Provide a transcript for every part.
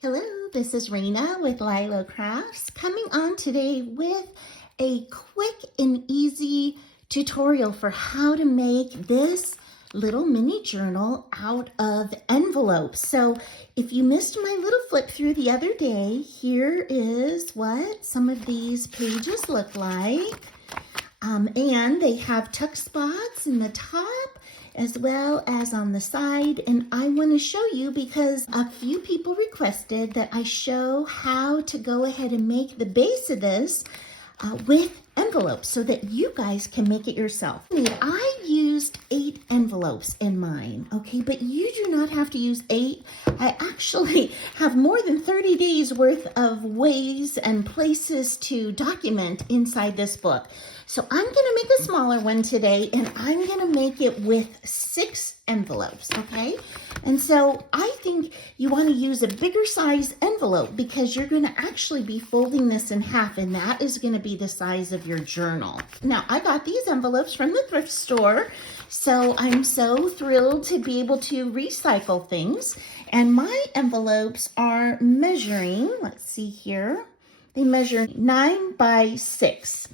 Hello, this is Raina with LYLO Crafts coming on today with a quick and easy tutorial for how to make this little mini journal out of envelopes. So if you missed my little flip through the other day, here is what some of these pages look like. And they have tuck spots in the top as well as on the side. And I want to show you because a few people requested that I show how to go ahead and make the base of this with envelopes so that you guys can make it yourself. I used 8 envelopes in mine, okay, but you do not have to use 8. I actually have more than 30 days worth of ways and places to document inside this book. So I'm going to make a smaller one today, and I'm going to make it with 6 envelopes, okay? And so I think you want to use a bigger size envelope because you're going to actually be folding this in half, and that is going to be the size of your journal. Now, I got these envelopes from the thrift store, so I'm so thrilled to be able to recycle things. And my envelopes are measuring, let's see here, they measure 9 by 6.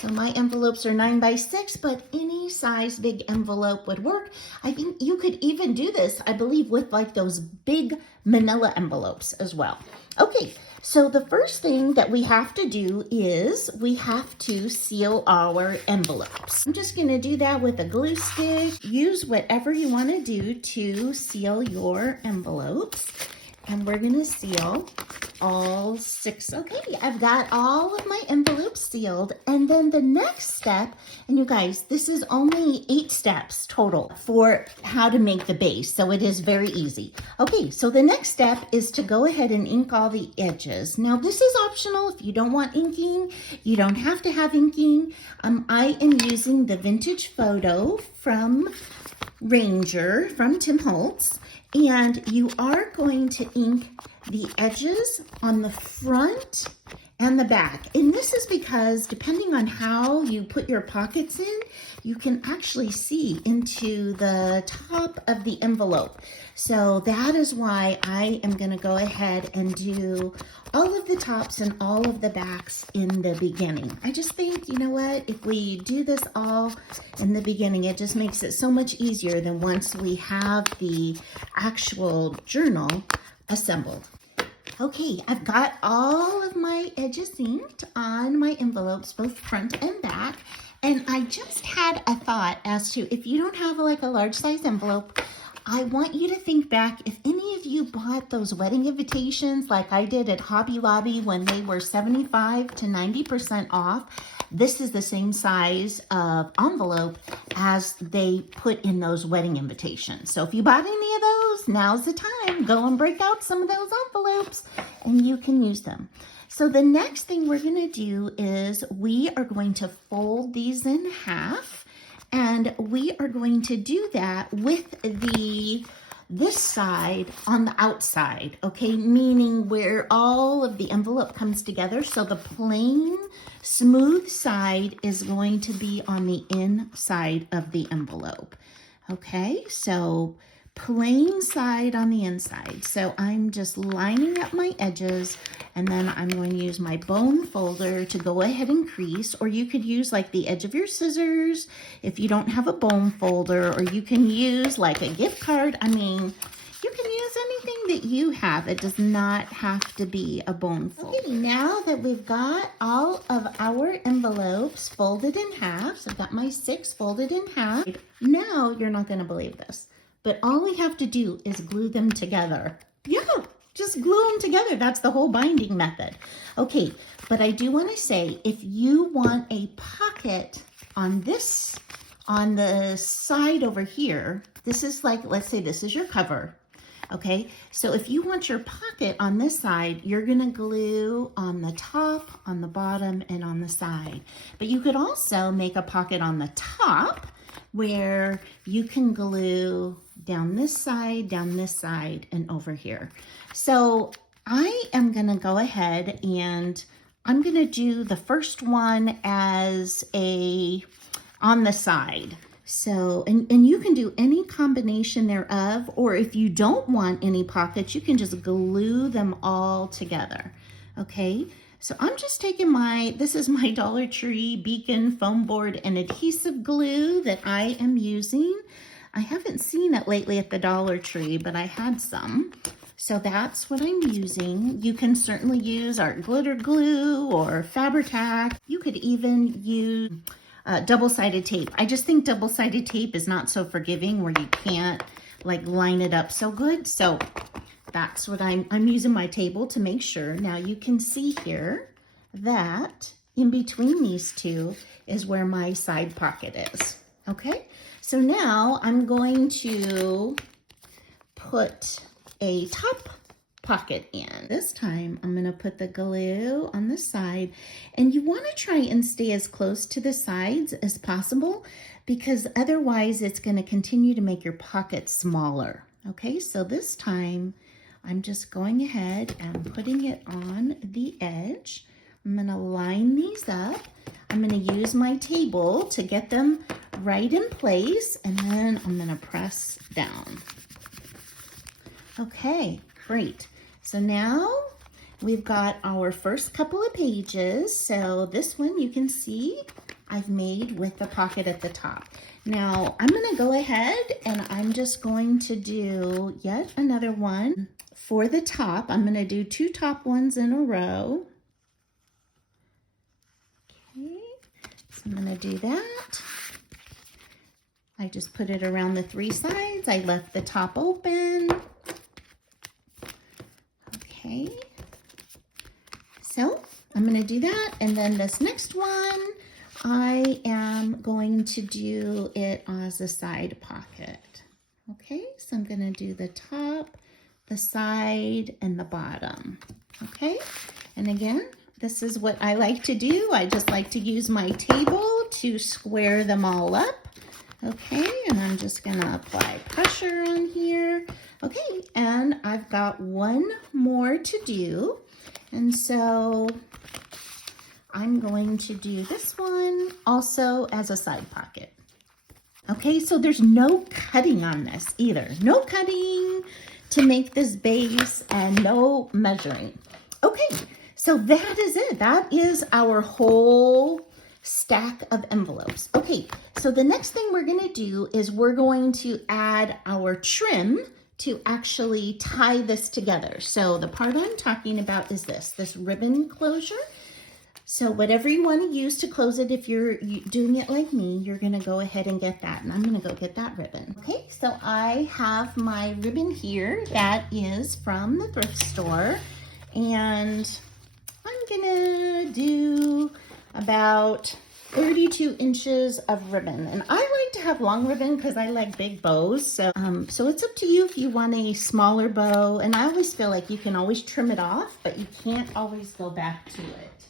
So my envelopes are 9 by 6, but any size big envelope would work. I think you could even do this, I believe, with like those big manila envelopes as well. Okay, so the first thing that we have to do is we have to seal our envelopes. I'm just gonna do that with a glue stick. Use whatever you wanna do to seal your envelopes. And we're gonna seal all 6. Okay, I've got all of my envelopes sealed. And then the next step, and you guys, this is only 8 steps total for how to make the base. So it is very easy. Okay, so the next step is to go ahead and ink all the edges. Now this is optional. If you don't want inking, you don't have to have inking. I am using the Vintage Photo from Ranger from Tim Holtz. And you are going to ink the edges on the front and the back. And this is because depending on how you put your pockets in, you can actually see into the top of the envelope. So that is why I am going to go ahead and do all of the tops and all of the backs in the beginning. I just think, you know what, if we do this all in the beginning, it just makes it so much easier than once we have the actual journal assembled. Okay, I've got all of my edges inked on my envelopes, both front and back. And I just had a thought as to if you don't have like a large size envelope, I want you to think back if any of you bought those wedding invitations like I did at Hobby Lobby when they were 75 to 90% off. This is the same size of envelope as they put in those wedding invitations. So if you bought any of those, now's the time. Go and break out some of those envelopes and you can use them. So the next thing we're going to do is we are going to fold these in half, and we are going to do that with this side on the outside, okay? Meaning where all of the envelope comes together. So the plain, smooth side is going to be on the inside of the envelope, okay? So plain side on the inside. So I'm just lining up my edges, and then I'm going to use my bone folder to go ahead and crease, or you could use like the edge of your scissors if you don't have a bone folder, or you can use like a gift card. I mean, you can use anything that you have. It does not have to be a bone folder. Okay, now that we've got all of our envelopes folded in half, so I've got my 6 folded in half. Now you're not going to believe this, but all we have to do is glue them together. Yeah, just glue them together. That's the whole binding method. Okay, but I do want to say, if you want a pocket on this, on the side over here, this is like, let's say this is your cover. Okay, so if you want your pocket on this side, you're gonna glue on the top, on the bottom, and on the side. But you could also make a pocket on the top where you can glue down this side, and over here. So I am gonna go ahead and I'm gonna do the first one as on the side. So, and you can do any combination thereof, or if you don't want any pockets, you can just glue them all together. Okay, so I'm just taking this is my Dollar Tree Beacon foam board and adhesive glue that I am using. I haven't seen it lately at the Dollar Tree, but I had some. So that's what I'm using. You can certainly use art glitter glue or Fabri-Tac. You could even use double-sided tape. I just think double-sided tape is not so forgiving where you can't like line it up so good. So that's what I'm using my table to make sure. Now you can see here that in between these two is where my side pocket is. Okay, so now I'm going to put a top pocket in. This time I'm going to put the glue on the side, and you want to try and stay as close to the sides as possible because otherwise it's going to continue to make your pocket smaller. Okay, so this time I'm just going ahead and putting it on the edge. I'm going to line these up. I'm going to use my table to get them right in place, and then I'm going to press down. Okay, great. So now we've got our first couple of pages. So this one you can see I've made with the pocket at the top. Now I'm going to go ahead and I'm just going to do yet another one for the top. I'm going to do 2 top ones in a row. Okay, so I'm going to do that. I just put it around the 3 sides. I left the top open. Okay, so I'm going to do that, and then this next one, I am going to do it as a side pocket. Okay, so I'm going to do the top, the side, and the bottom. Okay, and again, this is what I like to do. I just like to use my table to square them all up. Okay, and I'm just going to apply pressure on here. Okay, and I've got one more to do, and so I'm going to do this one also as a side pocket. Okay, so there's no cutting on this either. No cutting to make this base and no measuring. Okay, so that is it. That is our whole stack of envelopes. Okay, so the next thing we're going to do is we're going to add our trim to actually tie this together. So the part I'm talking about is this ribbon closure. So whatever you want to use to close it, if you're doing it like me, you're going to go ahead and get that. And I'm going to go get that ribbon. Okay, so I have my ribbon here that is from the thrift store. And I'm going to do about 32 inches of ribbon, and I like to have long ribbon because I like big bows. So it's up to you if you want a smaller bow, and I always feel like you can always trim it off, but you can't always go back to it.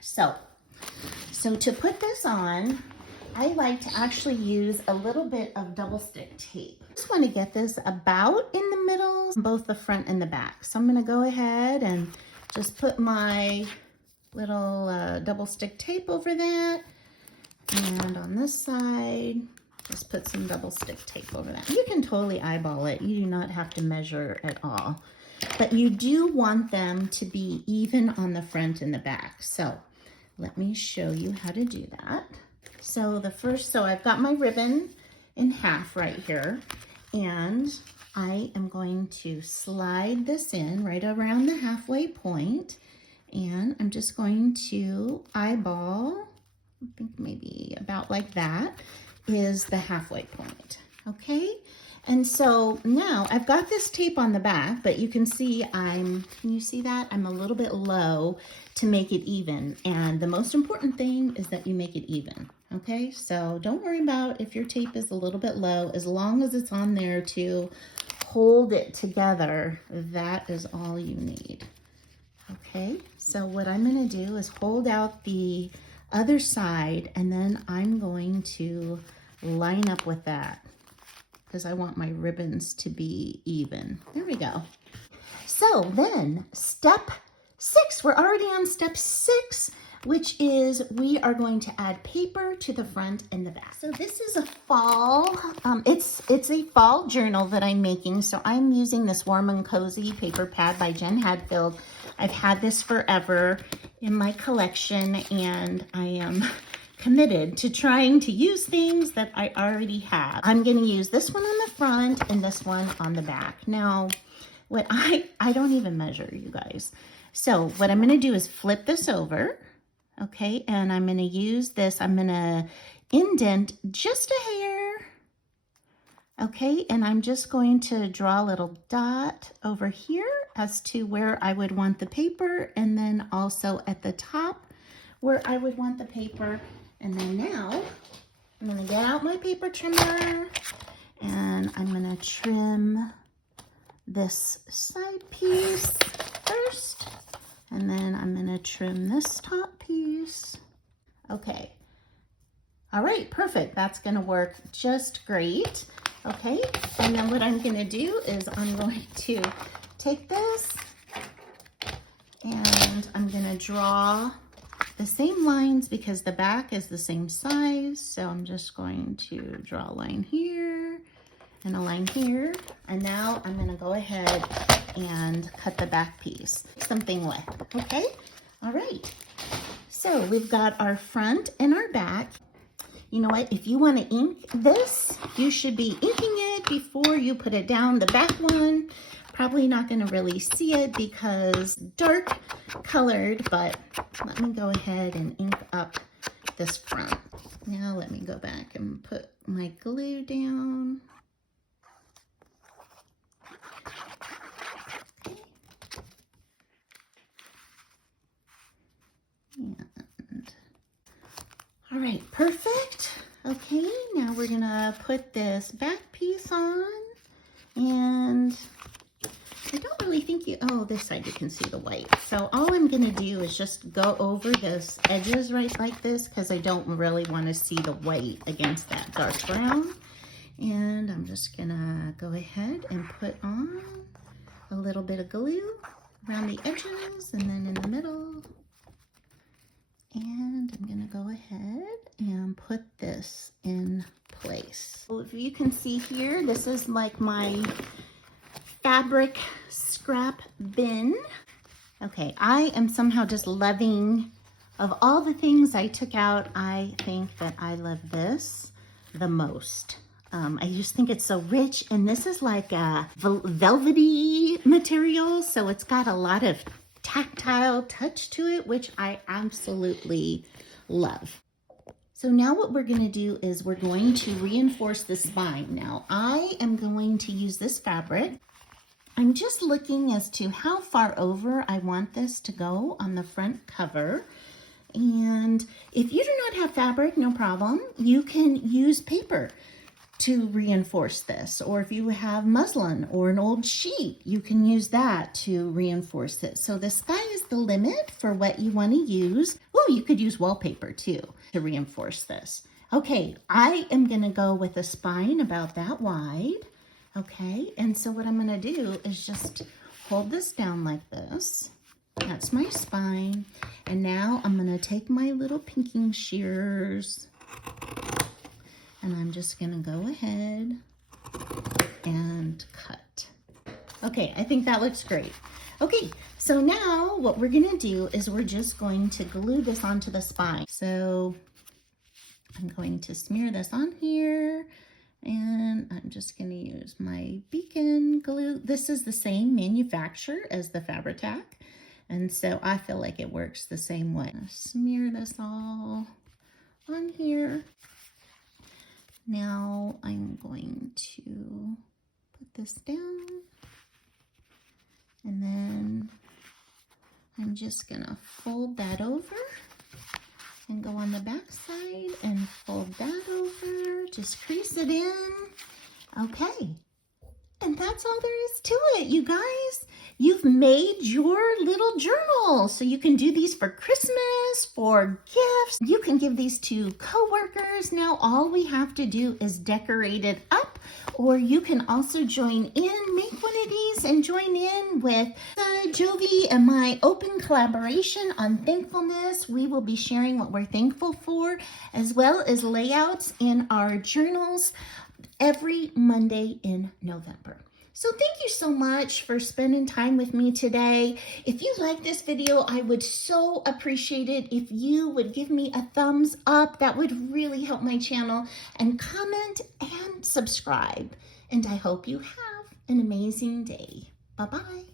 So to put this on, I like to actually use a little bit of double stick tape. I just want to get this about in the middle, both the front and the back. So I'm going to go ahead and just put my little double stick tape over that, and on this side just put some double stick tape over that. You can totally eyeball it. You do not have to measure at all, but you do want them to be even on the front and the back. So let me show you how to do that. So I've got my ribbon in half right here, and I am going to slide this in right around the halfway point. And I'm just going to eyeball, I think maybe about like that is the halfway point, okay? And so now I've got this tape on the back, but you can see can you see that? I'm a little bit low to make it even. And the most important thing is that you make it even, okay? So don't worry about if your tape is a little bit low, as long as it's on there to hold it together, that is all you need. Okay, so what I'm going to do is hold out the other side, and then I'm going to line up with that because I want my ribbons to be even. There we go. So then step 6, we're already on step 6 which is we are going to add paper to the front and the back. So this is a fall, it's a fall journal that I'm making. So I'm using this Warm and Cozy paper pad by Jen Hadfield. I've had this forever in my collection, and I am committed to trying to use things that I already have. I'm gonna use this one on the front and this one on the back. Now, what I don't even measure, you guys. So what I'm gonna do is flip this over, okay? And I'm gonna use this, I'm gonna indent just a hair, okay? And I'm just going to draw a little dot over here as to where I would want the paper, and then also at the top where I would want the paper. And then now I'm gonna get out my paper trimmer and I'm gonna trim this side piece first, and then I'm gonna trim this top piece. Okay, all right, perfect. That's gonna work just great. Okay, and then what I'm gonna do is I'm going to take this and I'm gonna draw the same lines because the back is the same size. So I'm just going to draw a line here and a line here. And now I'm gonna go ahead and cut the back piece. Something wet, okay? All right, so we've got our front and our back. You know what, if you wanna ink this, you should be inking it before you put it down. The back one, probably not gonna really see it because dark colored, but let me go ahead and ink up this front. Now let me go back and put my glue down. And, all right, perfect. Okay, now we're gonna put this back piece on, and I don't really think oh, this side you can see the white. So all I'm gonna do is just go over those edges right like this because I don't really wanna see the white against that dark brown. And I'm just gonna go ahead and put on a little bit of glue around the edges and then in the middle. And I'm gonna go ahead and put this in place. So if you can see here, this is like my fabric scrap bin. Okay, I am somehow just loving, of all the things I took out, I think that I love this the most. I just think it's so rich, and this is like a velvety material, so it's got a lot of tactile touch to it, which I absolutely love. So now what we're going to do is we're going to reinforce the spine. Now I am going to use this fabric. I'm just looking as to how far over I want this to go on the front cover. And if you do not have fabric, no problem. You can use paper to reinforce this. Or if you have muslin or an old sheet, you can use that to reinforce it. So the sky is the limit for what you want to use. Oh, you could use wallpaper too to reinforce this. Okay, I am going to go with a spine about that wide. Okay, and so what I'm gonna do is just hold this down like this. That's my spine. And now I'm gonna take my little pinking shears and I'm just gonna go ahead and cut. Okay, I think that looks great. Okay, so now what we're gonna do is we're just going to glue this onto the spine. So I'm going to smear this on here. And I'm just going to use my beacon glue. This is the same manufacturer as the Fabri-Tac, and so I feel like it works the same way. Smear this all on here. Now I'm going to put this down, and then I'm just going to fold that over and go on the back side and fold that over, just crease it in. Okay, and that's all there is to it, you guys. you've made your little journal. So you can do these for Christmas, for gifts. You can give these to coworkers. Now all we have to do is decorate it up, or you can also join in, make one of these and join in with Jovi and my open collaboration on thankfulness. We will be sharing what we're thankful for, as well as layouts in our journals every Monday in November. So thank you so much for spending time with me today. If you like this video, I would so appreciate it if you would give me a thumbs up. That would really help my channel, and comment and subscribe. And I hope you have an amazing day. Bye-bye.